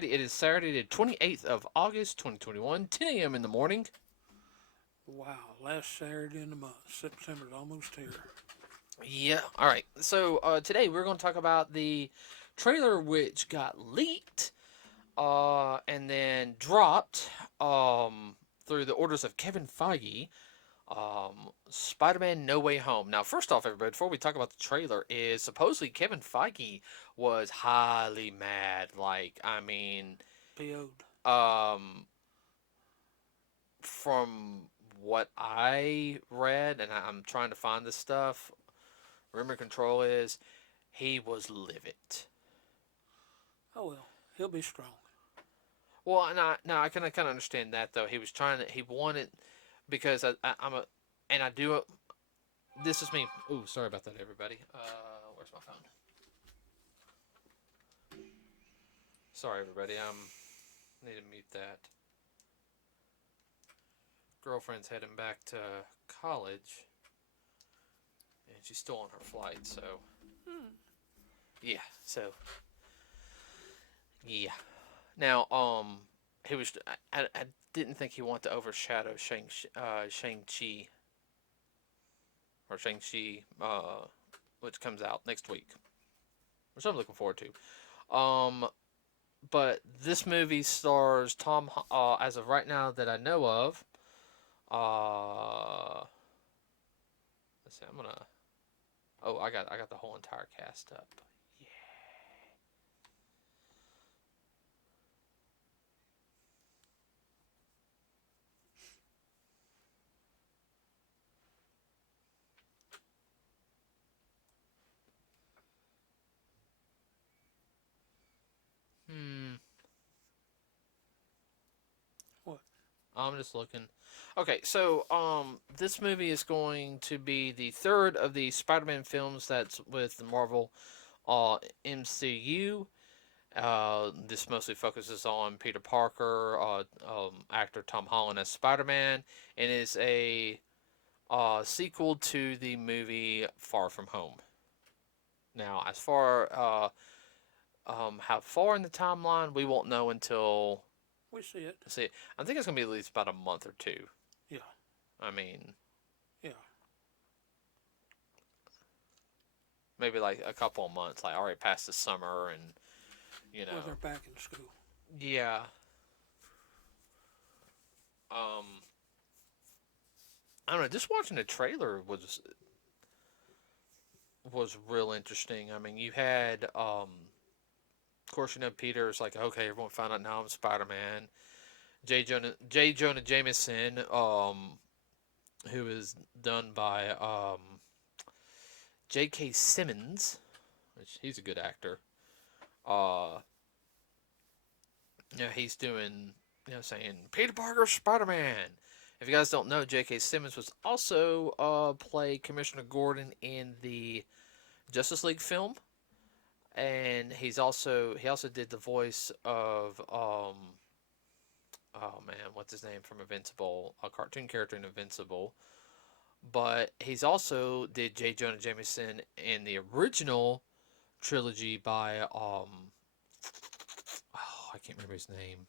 Alrighty, it is Saturday the 28th of August, 2021, 10 a.m. in the morning. Wow, last Saturday in the month. September's almost here. Yeah, alright. So, today we're going to talk about the trailer which got leaked, and then dropped, through the orders of Kevin Feige, Spider-Man No Way Home. Now, first off, everybody, before we talk about the trailer, is supposedly Kevin Feige was highly mad. PO'd. Um, from what I read, and I'm trying to find this stuff, rumor control is he was livid. Oh well, he'll be strong. Well, and I kind of understand that though. He was trying to, he wanted, because I'm a, and I do. This is me. Ooh, sorry about that, everybody. Where's my phone? Sorry, everybody. Need to mute that. Girlfriend's heading back to college, and she's still on her flight. So yeah. So yeah. Now, he was. I didn't think he wanted to overshadow Shang-Chi, or Shang-Chi, which comes out next week, which I'm looking forward to. But this movie stars Tom. As of right now that I know of. Let's see. I'm gonna. Oh, I got the whole entire cast up. Yeah. Hmm. What? I'm just looking. Okay, so this movie is going to be the third of the Spider-Man films that's with the Marvel MCU. This mostly focuses on Peter Parker, actor Tom Holland as Spider-Man, and is a sequel to the movie Far From Home. Now, as far how far in the timeline, we won't know until, We see it. see. I think it's gonna be at least about a month or two. Yeah, I mean, yeah. maybe like a couple of months, like already past the summer, and you Well, know, they're back in school. yeah. Um, I don't know. Just watching the trailer was real interesting. I mean, you had, of course, Peter's like, okay, everyone found out now I'm Spider Man. J. Jonah Jameson, who is done by J.K. Simmons, which he's a good actor. Uh, he's doing, saying Peter Parker Spider Man. If you guys don't know, J.K. Simmons was also play Commissioner Gordon in the Justice League film, and he also did the voice of, oh man, what's his name from Invincible, a cartoon character in Invincible. But he's also did J. Jonah Jameson in the original trilogy by, oh, I can't remember his name.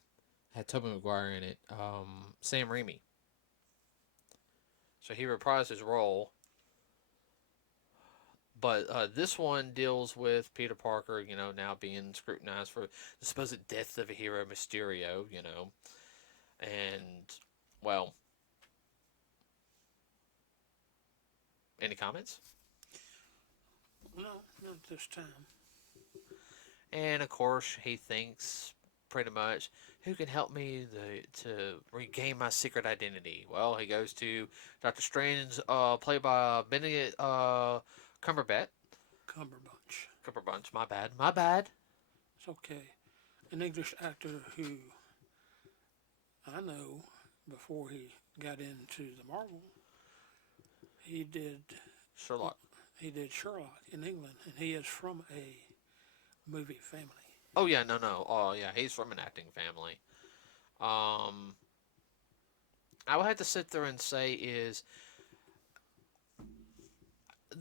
It had Tobey Maguire in it. Sam Raimi. So he reprised his role. But this one deals with Peter Parker, now being scrutinized for the supposed death of a hero, Mysterio, And, well, any comments? No, not this time. And, of course, he thinks pretty much, who can help me to regain my secret identity? Well, he goes to Doctor Strange, played by Benedict Cumberbatch. Cumberbunch. Cumberbatch, my bad. My bad. It's okay. An English actor who I know before he got into the Marvel, he did Sherlock. he did Sherlock in England, and he is from a movie family. Oh, yeah, no. Oh, yeah, he's from an acting family. Um, I would have to sit there and say is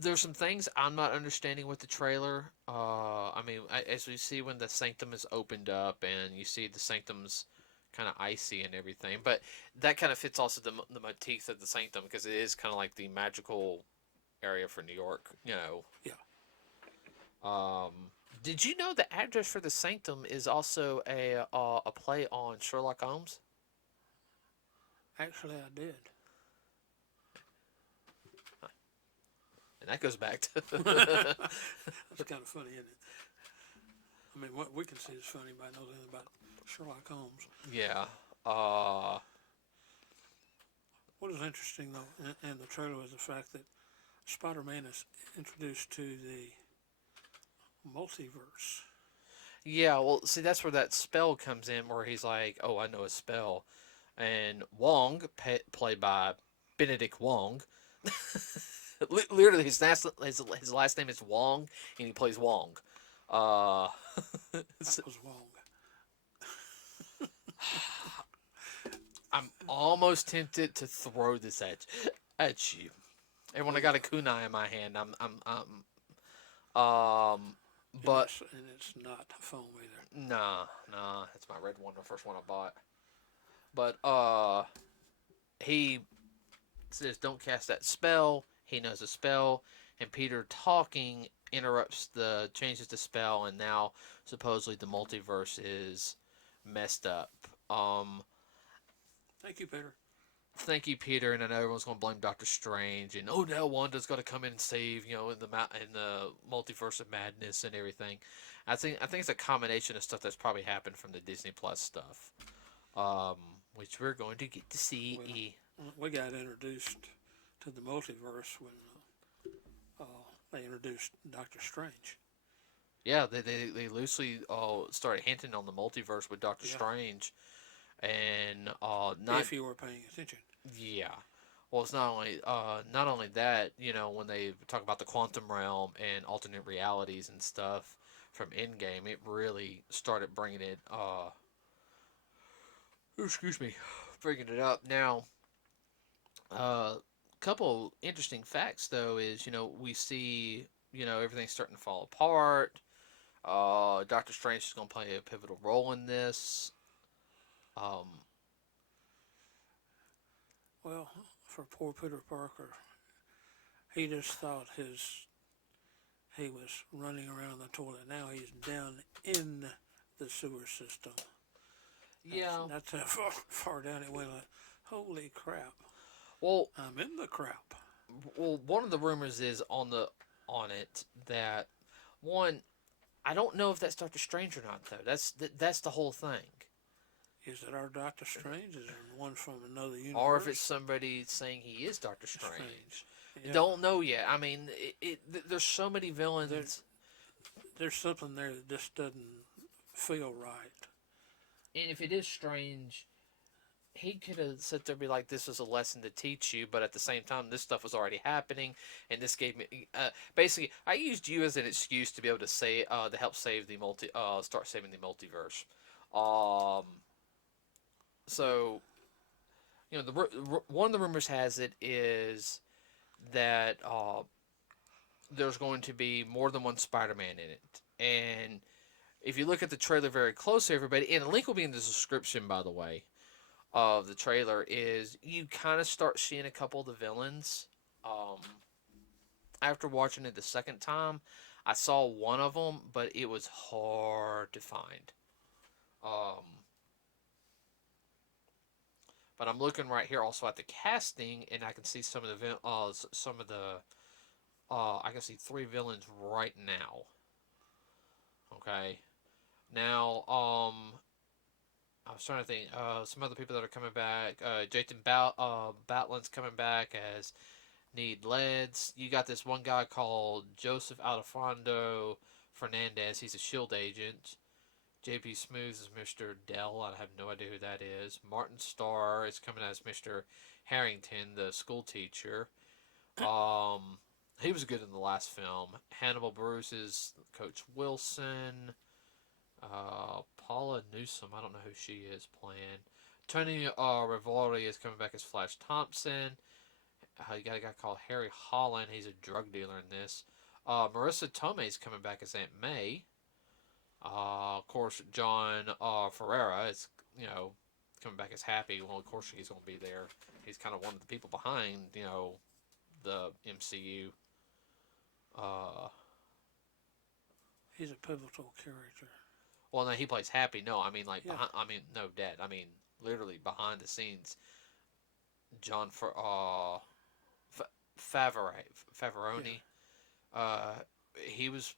there's some things I'm not understanding with the trailer. I mean, as we see when the sanctum is opened up and you see the sanctum's kind of icy and everything, but that kind of fits also the motif of the sanctum because it is kind of like the magical area for New York. Yeah. Um, did you know the address for the sanctum is also a play on Sherlock Holmes? Actually, I did. And that goes back to That's kind of funny, isn't it? I mean, what we can see is funny by knowing anything about Sherlock Holmes. yeah. What is interesting, though, in the trailer is the fact that Spider-Man is introduced to the multiverse. Yeah, well, see, that's where that spell comes in, where he's like, "Oh, I know a spell," and Wong, played by Benedict Wong, literally his last name is Wong, and he plays Wong. Uh, That was Wong. I'm almost tempted to throw this at you, and when I got a kunai in my hand, but And it's not foam either. nah, it's my red one, the first one I bought. But he says, "Don't cast that spell." He knows the spell, and Peter talking changes the spell, and now supposedly the multiverse is messed up. Thank you, Peter. Thank you, Peter, and I know everyone's going to blame Doctor Strange, and now Wanda's got to come in and save, in the multiverse of madness and everything. I think it's a combination of stuff that's probably happened from the Disney Plus stuff, which we're going to get to see. We got introduced to the multiverse when they introduced Doctor Strange. Yeah, they loosely started hinting on the multiverse with Doctor Strange, and not if you were paying attention. yeah. Well, it's not only that, when they talk about the quantum realm and alternate realities and stuff from Endgame, it really started bringing it. Excuse me, bringing it up now. Couple interesting facts though is we see everything's starting to fall apart. Doctor Strange is going to play a pivotal role in this. Um, Well, for poor Peter Parker, he just thought he was running around the toilet. Now he's down in the sewer system. yeah. That's how far down it went. Like, holy crap! Well, I'm in the crap. one of the rumors is on it that one. I don't know if that's Doctor Strange or not though. That's the whole thing. Is it our Doctor Strange? Is it one from another universe? Or if it's somebody saying he is Doctor Strange. Yeah. Don't know yet. I mean, there's so many villains. There's something there that just doesn't feel right. And if it is Strange, he could have sat there and be like, "This is a lesson to teach you," but at the same time, this stuff was already happening, and this gave me basically. I used you as an excuse to be able to to help save start saving the multiverse. So, one of the rumors has it is that there's going to be more than one Spider-Man in it, and if you look at the trailer very closely, everybody, and the link will be in the description, by the way, of the trailer, is you kind of start seeing a couple of the villains. After watching it the second time, I saw one of them, but it was hard to find. But I'm looking right here also at the casting, and I can see some of the I can see 3 villains right now. Okay, now I was trying to think some other people that are coming back. Jason Batlin's coming back as Need Leads. You got this one guy called Joseph Alfredo Fernandez. He's a Shield agent. JP Smooth is Mr. Dell. I have no idea who that is. Martin Starr is coming as Mr. Harrington, the school teacher. He was good in the last film. Hannibal Bruce is Coach Wilson. Paula Newsome, I don't know who she is playing. Tony Rivaldi is coming back as Flash Thompson. You got a guy called Harry Holland. He's a drug dealer in this. Marissa Tomei's coming back as Aunt May. Of course, John Ferreira is, coming back as Happy. Well, of course, he's going to be there. He's kind of one of the people behind, the MCU. Uh, He's a pivotal character. well, no, he plays Happy. No, I mean, Yeah. no, Dad. I mean, literally behind the scenes, John Favoroni. Uh, he was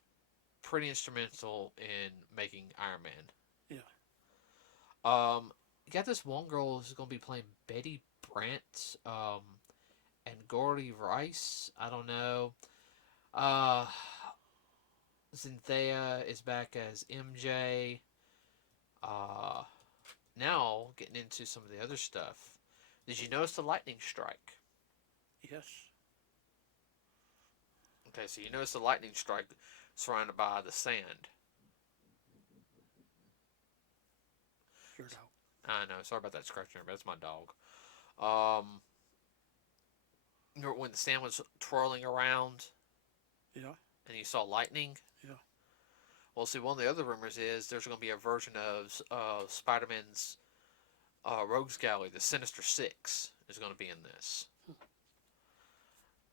pretty instrumental in making Iron Man. Yeah. You got this one girl who's going to be playing Betty Brant, and Gordy Rice. I don't know. Uh, Zendaya is back as MJ. Uh, Now getting into some of the other stuff. Did you notice the lightning strike? Yes. Okay, so you notice the lightning strike surrounded by the sand. Your dog. I know. Sorry about that scratching, but that's my dog. Um, Remember when the sand was twirling around Yeah. and you saw lightning? Yeah. Well, see, one of the other rumors is there's going to be a version of Spider-Man's Rogues Gallery, the Sinister Six, is going to be in this.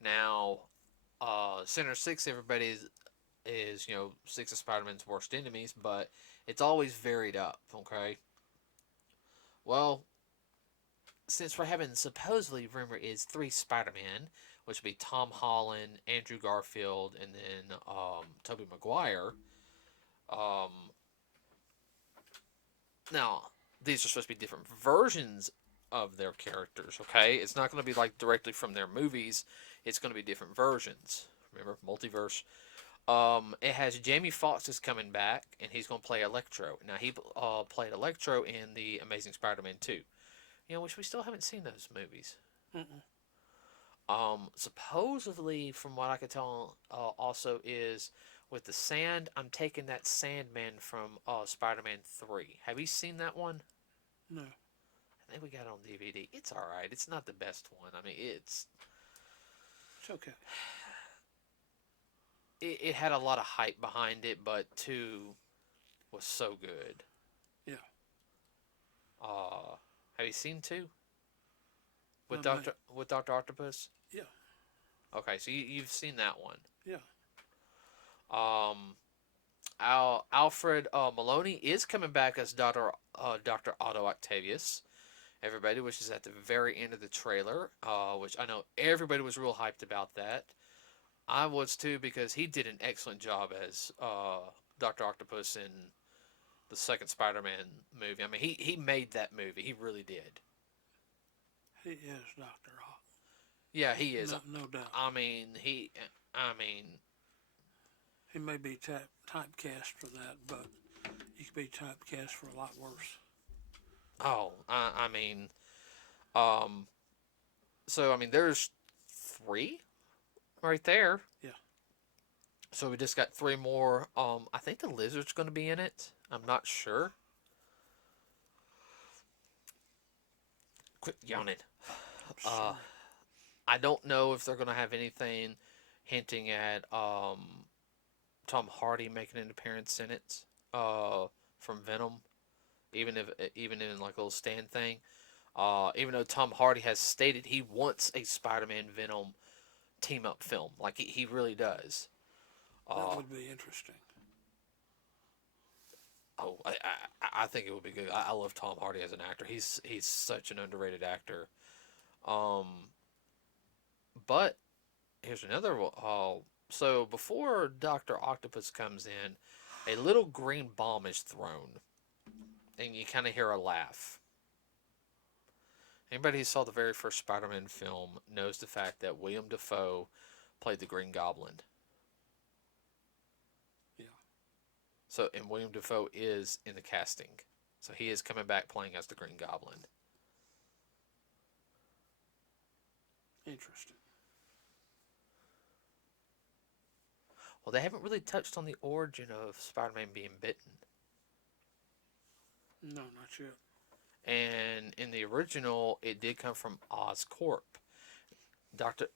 Now, Sinister Six, everybody is six of Spider-Man's worst enemies, but it's always varied up, okay? Well, since we're having supposedly rumor is 3 Spider-Man, which would be Tom Holland, Andrew Garfield, and then Tobey Maguire. Now, these are supposed to be different versions of their characters, okay? It's not going to be like directly from their movies. It's going to be different versions. Remember, multiverse. It has Jamie Foxx is coming back, and he's going to play Electro. Now, he played Electro in the Amazing Spider-Man 2. Which we still haven't seen those movies. Supposedly, from what I could tell, also is with the sand, I'm taking that Sandman from Spider-Man 3. Have you seen that one? No. I think we got it on DVD. It's alright. It's not the best one. I mean, It's okay. It had a lot of hype behind it, but 2 was so good. Yeah. Have you seen 2? With No, Dr. Octopus? Yeah. Okay, so you've seen that one. Yeah. Alfred Maloney is coming back as Dr. Otto Octavius. Everybody, which is at the very end of the trailer, which I know everybody was real hyped about that. I was too, because he did an excellent job as Dr. Octopus in the second Spider-Man movie. I mean, he made that movie. He really did. He is Dr. Ock. Yeah, he is. No doubt. I mean, he may be typecast for that, but he could be typecast for a lot worse. So, there's 3 right there. Yeah. So we just got 3 more. I think the Lizard's going to be in it. I'm not sure. Quit yawning. I don't know if they're going to have anything hinting at Tom Hardy making an appearance in it from Venom, even in like a little stand thing. Even though Tom Hardy has stated he wants a Spider-Man Venom team up film, like he really does. That would be interesting. Oh, I think it would be good. I love Tom Hardy as an actor. He's such an underrated actor. But here's another. So before Dr. Octopus comes in, a little green bomb is thrown, and you kind of hear a laugh. Anybody who saw the very first Spider-Man film knows the fact that William Dafoe played the Green Goblin. Yeah. So, and William Dafoe is in the casting. So he is coming back playing as the Green Goblin. Interesting. Well, they haven't really touched on the origin of Spider-Man being bitten. No, not yet. And in the original, it did come from Oscorp. Doctor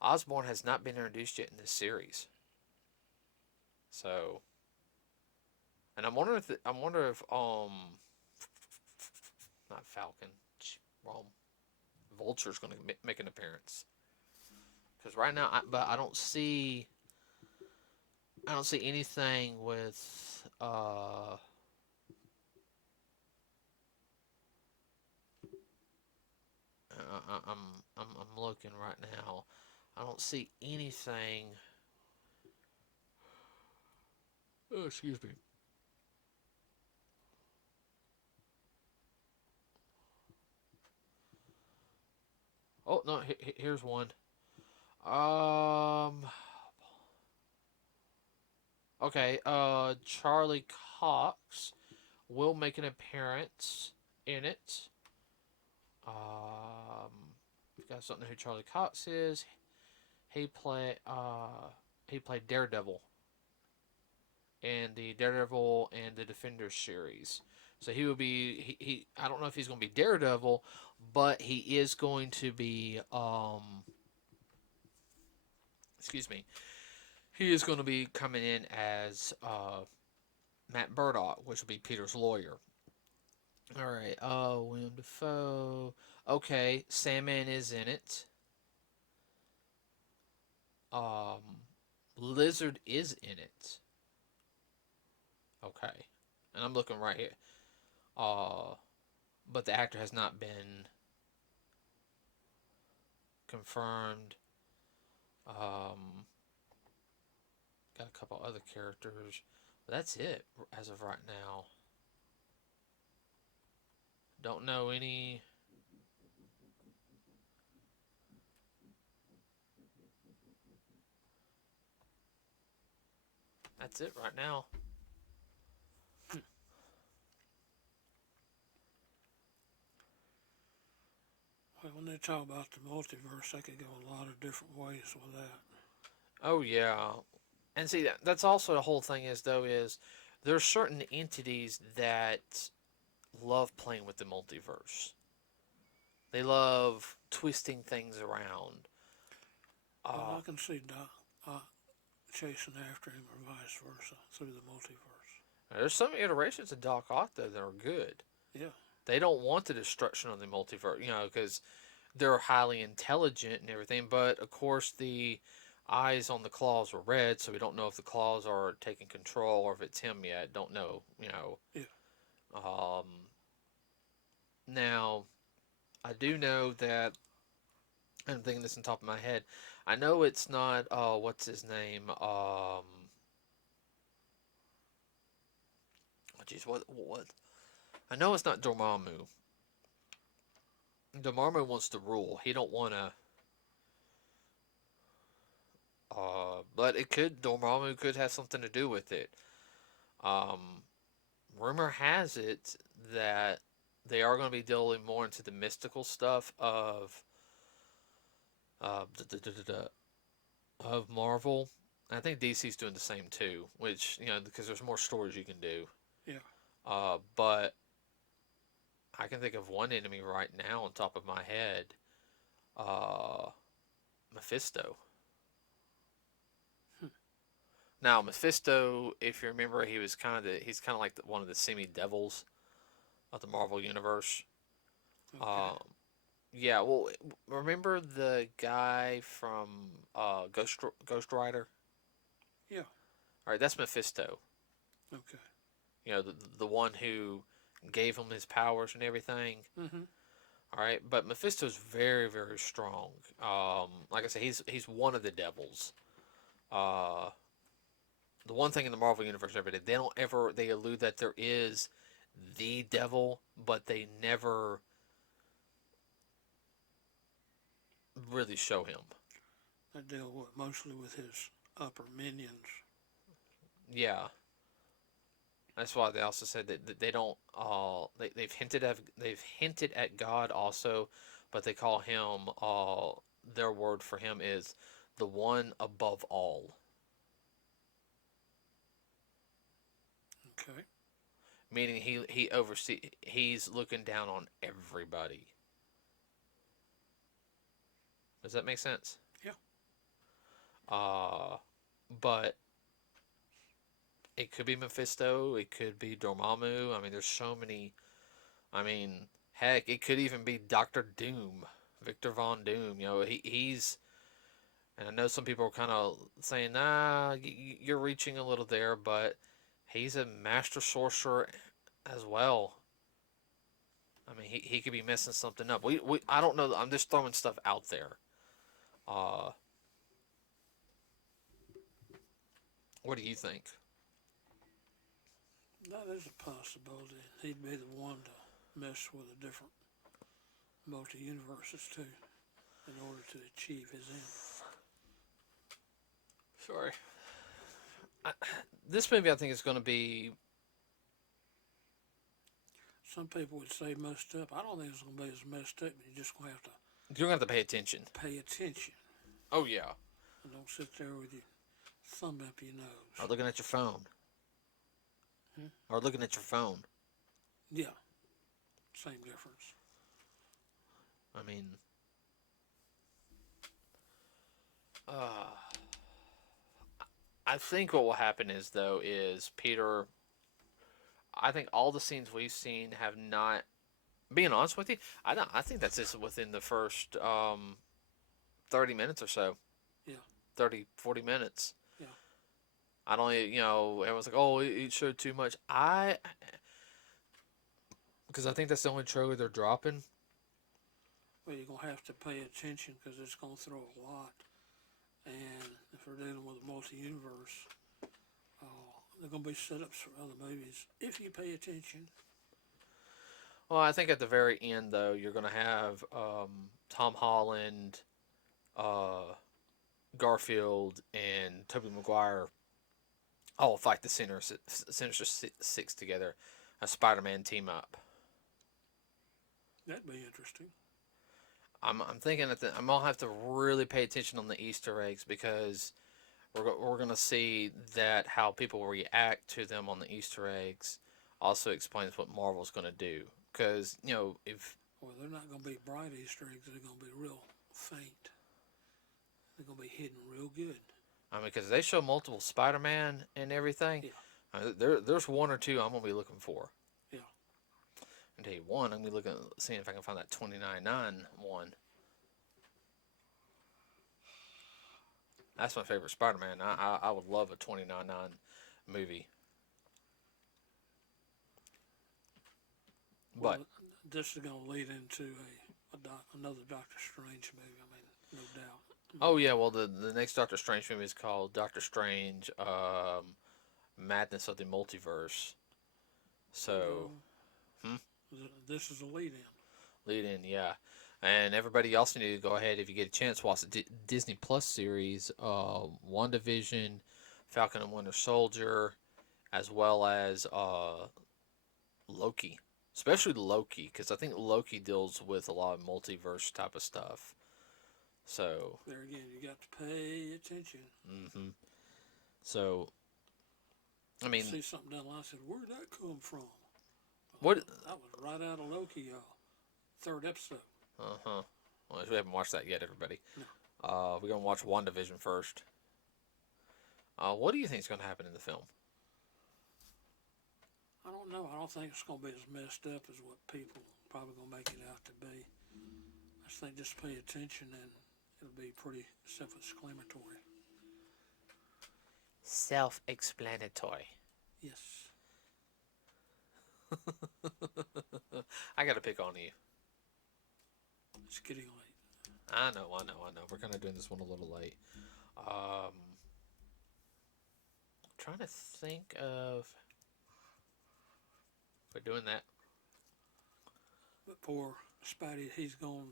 Osborn has not been introduced yet in this series. So, and I wonder if not Falcon, wrong, Vulture's going to make an appearance. Because right now, but I don't see anything with I'm looking right now. I don't see anything. Oh, excuse me. Oh no, here's one. Um. Okay. Charlie Cox will make an appearance in it. We've got something who Charlie Cox is. He play. He played Daredevil in the Daredevil and the Defenders series. So he will be. I don't know if he's going to be Daredevil, but he is going to be. Excuse me. He is going to be coming in as Matt Murdock, which will be Peter's lawyer. All right. William Dafoe. Okay, Sandman is in it. Um, Lizard is in it. Okay, and I'm looking right here. Uh, but the actor has not been confirmed. Um, got a couple other characters. But that's it as of right now. Don't know any. That's it right now. Well, when they talk about the multiverse, they could go a lot of different ways with that. Oh yeah, and see that's also the whole thing is though is there's certain entities that love playing with the multiverse. They love twisting things around. Well, Uh, I can see Doc chasing after him or vice versa through the multiverse. there's some iterations of Doc Ock though that are good. Yeah. They don't want the destruction of the multiverse, because they're highly intelligent and everything. But of course, the eyes on the claws were red, so we don't know if the claws are taking control or if it's him yet. Don't know, Yeah. Um, now, I do know that I'm thinking this on top of my head. I know it's not what's his name? Jeez, what? I know it's not Dormammu. Dormammu wants to rule. He don't want to. But it could. Dormammu could have something to do with it. Um, Rumor has it that they are going to be delving more into the mystical stuff uh, of Marvel. I think DC's doing the same too, which because there's more stories you can do. Yeah. But I can think of one enemy right now on top of my head. Uh, Mephisto. Hmm. Now Mephisto, if you remember, he's kind of like one of the semi devils of the Marvel universe. Okay. Yeah, well, remember the guy from Ghost Rider? Yeah. All right, that's Mephisto. Okay. The one who gave him his powers and everything. Mm-hmm. All right, but Mephisto's very very strong. Like I said, he's one of the devils. Uh, the one thing in the Marvel universe they allude that there is the devil, but they never really show him. They deal mostly with his upper minions. Yeah, that's why they also said that they don't. They've hinted at God also, but they call him. Their word for him is the one above all, Okay. meaning he's looking down on everybody. Does that make sense? Yeah. Uh, but it could be Mephisto. It could be Dormammu. I mean, there's so many. I mean, heck, it could even be Doctor Doom, Victor Von Doom. He's. And I know some people are kind of saying, "Nah, you're reaching a little there," but he's a master sorcerer as well. I mean, he could be messing something up. I don't know. I'm just throwing stuff out there. Uh, what do you think? That is a possibility. He'd be the one to mess with the different multi-universes too, in order to achieve his end. Sorry. This movie, I think, is going to be. Some people would say messed up. I don't think it's going to be as messed up, but you're just going to have to You're going to have to pay attention. pay attention. Oh, yeah. And don't sit there with your thumb up your nose. Or looking at your phone. Or looking at your phone. Yeah, same difference. I mean, uh, I think what will happen is Peter. I think all the scenes we've seen have not. Being honest with you, I think that's just within the first 30 minutes or so. Yeah. 30, 40 minutes. Yeah. I don't, everyone's like, oh, it showed too much. Because I think that's the only trailer they're dropping. Well, you're going to have to pay attention because it's going to throw a lot. And if we're dealing with a multi-universe, they're going to be setups for other movies if you pay attention. Well, I think at the very end, though, you're going to have Tom Holland, Garfield, and Tobey Maguire all fight the Sinister Six together. A Spider-Man team up. That'd be interesting. I'm thinking that I'm gonna have to really pay attention on the Easter eggs because we're gonna see that how people react to them on the Easter eggs also explains what Marvel's gonna do. Because if they're not gonna be bright Easter eggs, they're gonna be real faint. They're gonna be hidden real good. I mean, because they show multiple Spider-Man and everything. Yeah. There's one or two I'm gonna be looking for. Yeah. I'll tell you one. I'm gonna be seeing if I can find that 29.9 one. That's my favorite Spider-Man. I would love a 29.9 movie. Well, this is going to lead into another Doctor Strange movie. I mean, no doubt. Oh yeah, well the next Doctor Strange movie is called Doctor Strange, Madness of the Multiverse. So, this is a lead-in. Lead-in, yeah. And everybody else need to go ahead if you get a chance watch the Disney Plus series, WandaVision, Falcon and Winter Soldier, as well as Loki. Especially Loki, because I think Loki deals with a lot of multiverse type of stuff. So there again, you got to pay attention. Mm-hmm. So, I mean, see something down the line. I said, "Where'd that come from?" What? That was right out of Loki, third episode. Well, we haven't watched that yet, everybody. No. We're gonna watch WandaVision first. What do you think is gonna happen in the film? I don't know. I don't think it's going to be as messed up as what people probably going to make it out to be. I just think just pay attention and it'll be pretty self-explanatory. Self-explanatory. Yes. I gotta pick on you. It's getting late. I know. We're kind of doing this one a little late. Trying to think of. We're doing that. But poor Spidey, he's gone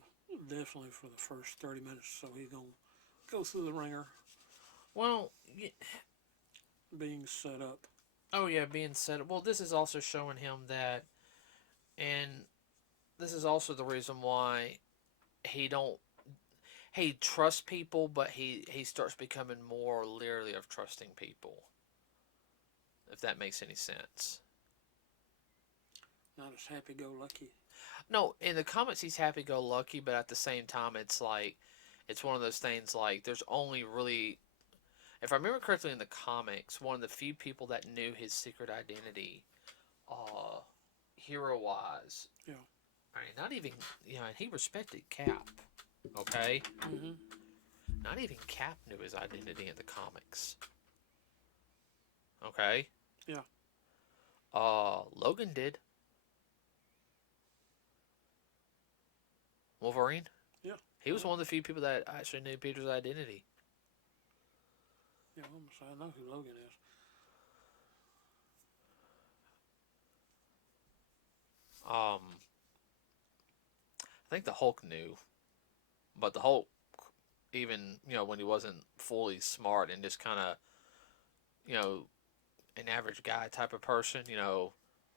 definitely for the first 30 minutes, so he's going to go through the ringer. Well, being set up. Oh yeah, being set up. Well, this is also showing him that, and this is also the reason why he trusts people, but he starts becoming more leery of trusting people. If that makes any sense. Not as happy-go-lucky. No, in the comics he's happy-go-lucky, but at the same time it's like it's one of those things like there's only really, if I remember correctly in the comics, one of the few people that knew his secret identity, uh, hero wise. Yeah. I mean, not even, he respected Cap. Okay, Mm-hmm. not even Cap knew his identity in the comics. Okay. Yeah. Logan did. Wolverine. Yeah. He was one of the few people that actually knew Peter's identity. Yeah, I know who Logan is. I think the Hulk knew, but the Hulk, even when he wasn't fully smart and just kind of you know an average guy type of person,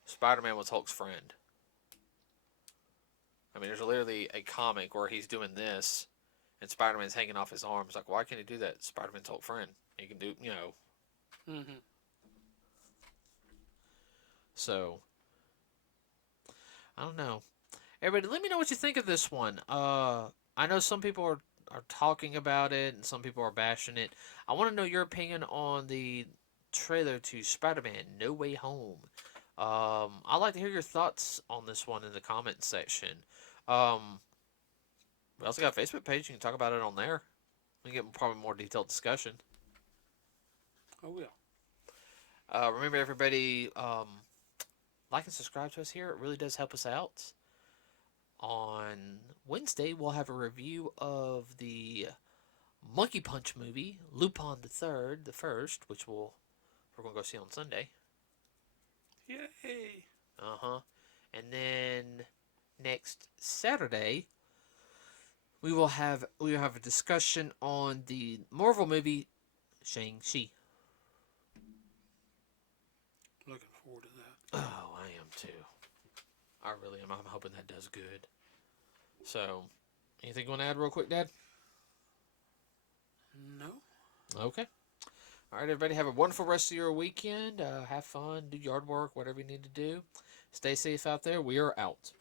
Spider-Man was Hulk's friend. I mean, there's literally a comic where he's doing this, and Spider-Man's hanging off his arms. Like, why can't he do that? Spider-Man's Hulk friend. He can do, Mm-hmm. So I don't know. Everybody, let me know what you think of this one. I know some people are talking about it, and some people are bashing it. I want to know your opinion on the trailer to Spider-Man No Way Home. I'd like to hear your thoughts on this one in the comments section. We also got a Facebook page. You can talk about it on there. We can get probably more detailed discussion. Oh, yeah. Remember, everybody, like and subscribe to us here. It really does help us out. On Wednesday, we'll have a review of the Monkey Punch movie, Lupin the First, which we're going to go see on Sunday. Yay! And then next Saturday, we will have a discussion on the Marvel movie Shang-Chi. Looking forward to that. Oh, I am too. I really am. I'm hoping that does good. So, anything you want to add real quick, Dad? No. Okay. All right, everybody. Have a wonderful rest of your weekend. Have fun. Do yard work. Whatever you need to do. Stay safe out there. We are out.